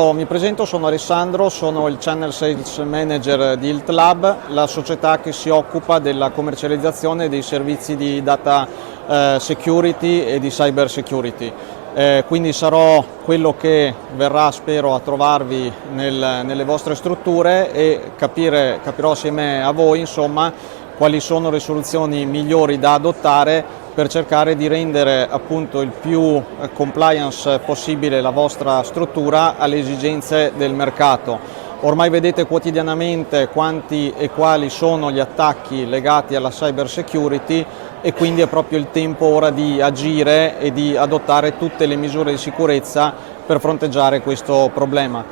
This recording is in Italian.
Io mi presento, sono Alessandro, sono il Channel Sales Manager di ILT-Lab, la società che si occupa della commercializzazione dei servizi di data security e di cyber security. Quindi sarò quello che verrà, spero, a trovarvi nelle vostre strutture e capirò assieme a voi, insomma, quali sono le soluzioni migliori da adottare per cercare di rendere appunto il più compliance possibile la vostra struttura alle esigenze del mercato. Ormai vedete quotidianamente quanti e quali sono gli attacchi legati alla cyber security e quindi è proprio il tempo ora di agire e di adottare tutte le misure di sicurezza per fronteggiare questo problema.